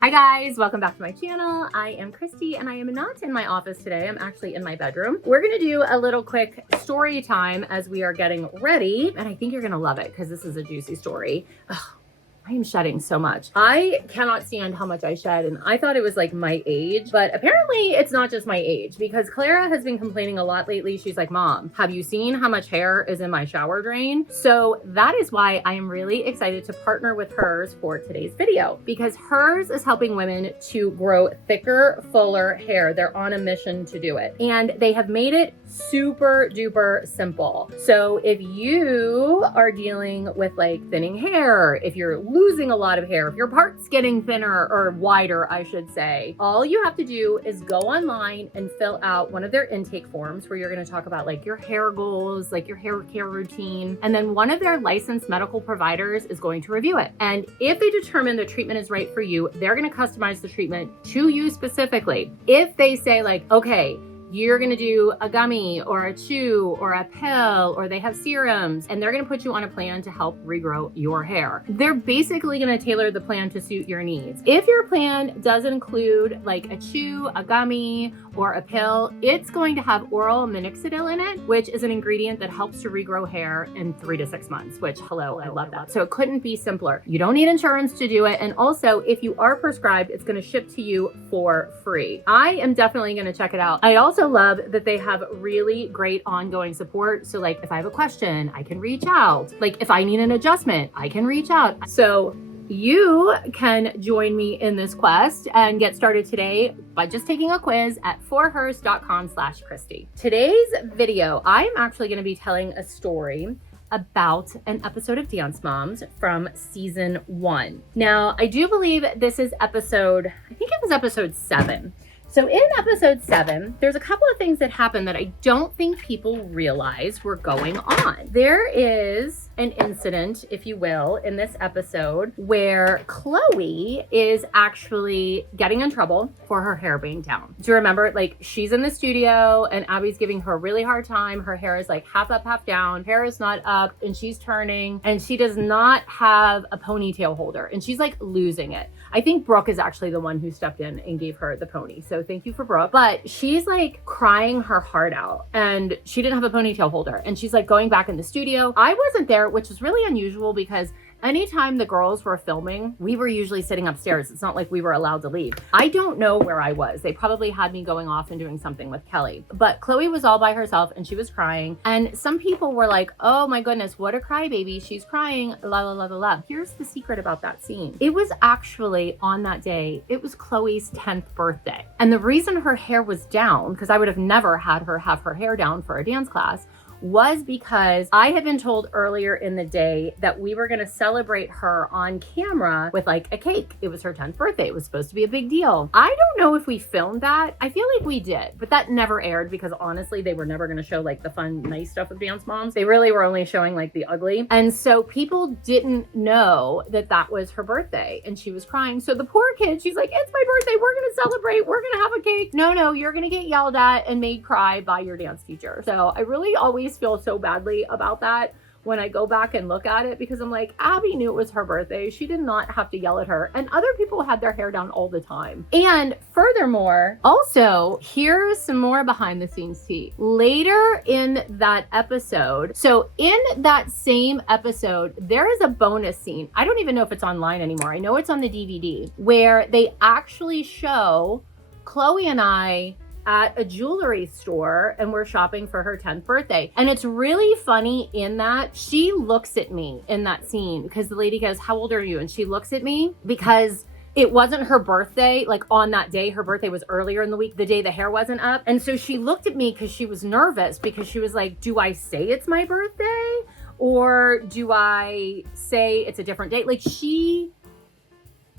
Hi guys, welcome back to my channel. I am Christy and I am not in my office today. I'm actually in my bedroom. We're gonna do a little quick story time as we are getting ready, and I think you're gonna love it because this is a juicy story. Ugh, I am shedding so much. I cannot stand how much I shed, and I thought it was like my age, but apparently it's not just my age because Clara has been complaining a lot lately. She's like, Mom, have you seen how much hair is in my shower drain? So that is why I am really excited to partner with hers for today's video, because hers is helping women to grow thicker, fuller hair. They're on a mission to do it, and they have made it super duper simple. So if you are dealing with like thinning hair, if you're losing a lot of hair, if your part's getting thinner or wider, I should say, all you have to do is go online and fill out one of their intake forms where you're going to talk about like your hair goals, like your hair care routine, and then one of their licensed medical providers is going to review it. And if they determine the treatment is right for you, they're going to customize the treatment to you specifically. If they say like, okay, you're gonna do a gummy or a chew or a pill, or they have serums, and they're gonna put you on a plan to help regrow your hair. They're basically gonna tailor the plan to suit your needs. If your plan does include like a chew, a gummy, or a pill, it's going to have oral minoxidil in it, which is an ingredient that helps to regrow hair in 3 to 6 months, which, hello, I love that. So it couldn't be simpler. You don't need insurance to do it. And also, if you are prescribed, it's gonna ship to you for free. I am definitely gonna check it out. I also love that they have really great ongoing support. So like if I have a question, I can reach out. Like if I need an adjustment, I can reach out. So you can join me in this quest and get started today by just taking a quiz at forhers.com/Christy. Today's video, I am actually going to be telling a story about an episode of Dance Moms from season 1. Now, I do believe this is episode, I think it was episode 7. So in episode 7, there's a couple of things that happen that I don't think people realize were going on. There is an incident, if you will, in this episode where Chloe is actually getting in trouble for her hair being down. Do you remember? Like she's in the studio and Abby's giving her a really hard time. Her hair is like half up, half down. Hair is not up and she's turning and she does not have a ponytail holder and she's like losing it. I think Brooke is actually the one who stepped in and gave her the pony. So thank you for Brooke. But she's like crying her heart out and she didn't have a ponytail holder. And she's like going back in the studio. I wasn't there, which is really unusual because anytime the girls were filming, we were usually sitting upstairs. It's not like we were allowed to leave. I don't know where I was. They probably had me going off and doing something with Kelly. But Chloe was all by herself and she was crying. And some people were like, oh my goodness, what a crybaby. She's crying, la la la la la. Here's the secret about that scene. It was actually on that day, it was Chloe's 10th birthday. And the reason her hair was down, because I would have never had her have her hair down for a dance class, was because I had been told earlier in the day that we were going to celebrate her on camera with like a cake. It was her 10th birthday. It was supposed to be a big deal. I don't know if we filmed that. I feel like we did, but that never aired because honestly, they were never going to show like the fun, nice stuff of Dance Moms. They really were only showing like the ugly. And so people didn't know that that was her birthday and she was crying. So the poor kid, she's like, it's my birthday. We're going to celebrate. We're going to have a cake. No, you're going to get yelled at and made cry by your dance teacher. So I really always feel so badly about that when I go back and look at it because I'm like, Abby knew it was her birthday. She did not have to yell at her. And other people had their hair down all the time. And furthermore, also, here's some more behind the scenes tea. Later in that episode, so in that same episode, there is a bonus scene. I don't even know if it's online anymore. I know it's on the DVD where they actually show Chloe and I at a jewelry store and we're shopping for her 10th birthday. And it's really funny in that she looks at me in that scene because the lady goes, how old are you? And she looks at me because it wasn't her birthday. Like on that day, her birthday was earlier in the week, the day the hair wasn't up. And so she looked at me because she was nervous because she was like, do I say it's my birthday? Or do I say it's a different date? Like she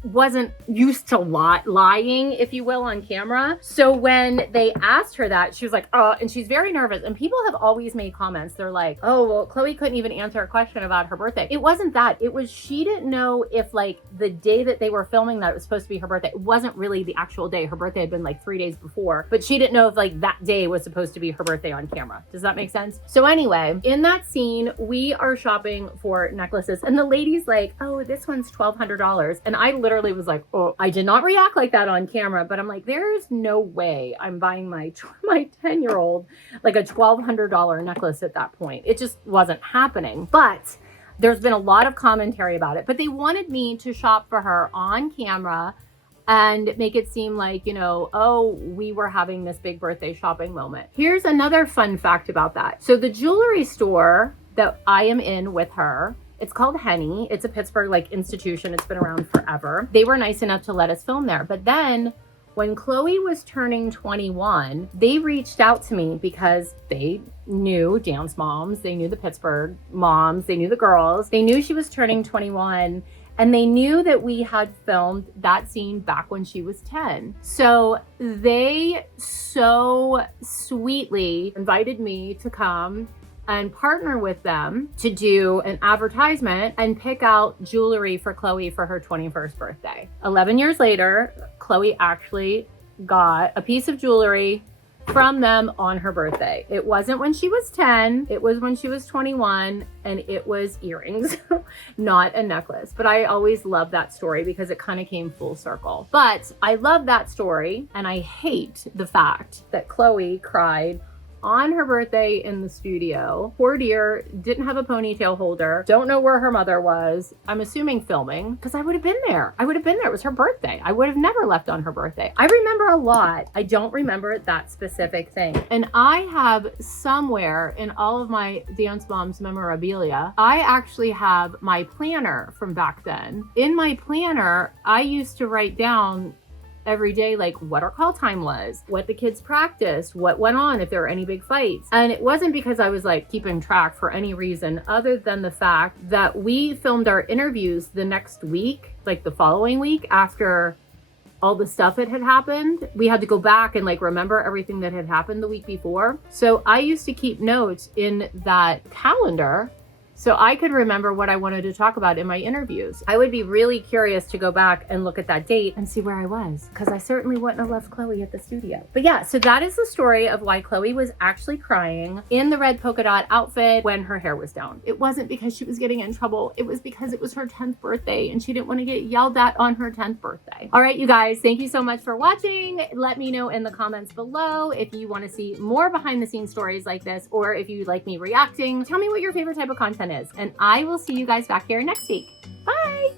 wasn't used to lying, if you will, on camera. So when they asked her that, she was like, oh, and she's very nervous. And people have always made comments. They're like, oh, well, Chloe couldn't even answer a question about her birthday. It wasn't that. It was she didn't know if like the day that they were filming that it was supposed to be her birthday. It wasn't really the actual day. Her birthday had been like 3 days before, but she didn't know if like that day was supposed to be her birthday on camera. Does that make sense? So anyway, in that scene, we are shopping for necklaces and the lady's like, oh, this one's $1,200. And I literally literally was like, oh, I did not react like that on camera, but I'm like, there's no way I'm buying my 10-year-old like a $1,200 necklace at that point. It just wasn't happening. But there's been a lot of commentary about it, but they wanted me to shop for her on camera and make it seem like, you know, oh, we were having this big birthday shopping moment. Here's another fun fact about that. So the jewelry store that I am in with her, it's called Henny. It's a Pittsburgh like institution. It's been around forever. They were nice enough to let us film there. But then when Chloe was turning 21, they reached out to me because they knew dance moms. They knew the Pittsburgh moms. They knew the girls. They knew she was turning 21. And they knew that we had filmed that scene back when she was 10. So they so sweetly invited me to come and partner with them to do an advertisement and pick out jewelry for Chloe for her 21st birthday. 11 years later, Chloe actually got a piece of jewelry from them on her birthday. It wasn't when she was 10, it was when she was 21, and it was earrings, not a necklace. But I always love that story because it kind of came full circle. But I love that story, and I hate the fact that Chloe cried on her birthday in the studio. Poor dear, didn't have a ponytail holder. Don't know where her mother was. I'm assuming filming, because I would have been there. I would have been there. It was her birthday. I would have never left on her birthday. I remember a lot. I don't remember that specific thing. And I have somewhere in all of my Dance Moms memorabilia, I actually have my planner from back then. In my planner, I used to write down every day, like what our call time was, what the kids practiced, what went on, if there were any big fights. And it wasn't because I was like keeping track for any reason other than the fact that we filmed our interviews the next week, like the following week after all the stuff that had happened. We had to go back and like remember everything that had happened the week before. So I used to keep notes in that calendar so I could remember what I wanted to talk about in my interviews. I would be really curious to go back and look at that date and see where I was, because I certainly wouldn't have left Chloe at the studio. But yeah, so that is the story of why Chloe was actually crying in the red polka dot outfit when her hair was down. It wasn't because she was getting in trouble. It was because it was her 10th birthday and she didn't want to get yelled at on her 10th birthday. All right, you guys, thank you so much for watching. Let me know in the comments below if you want to see more behind the scenes stories like this, or if you like me reacting. Tell me what your favorite type of content is, and I will see you guys back here next week. Bye.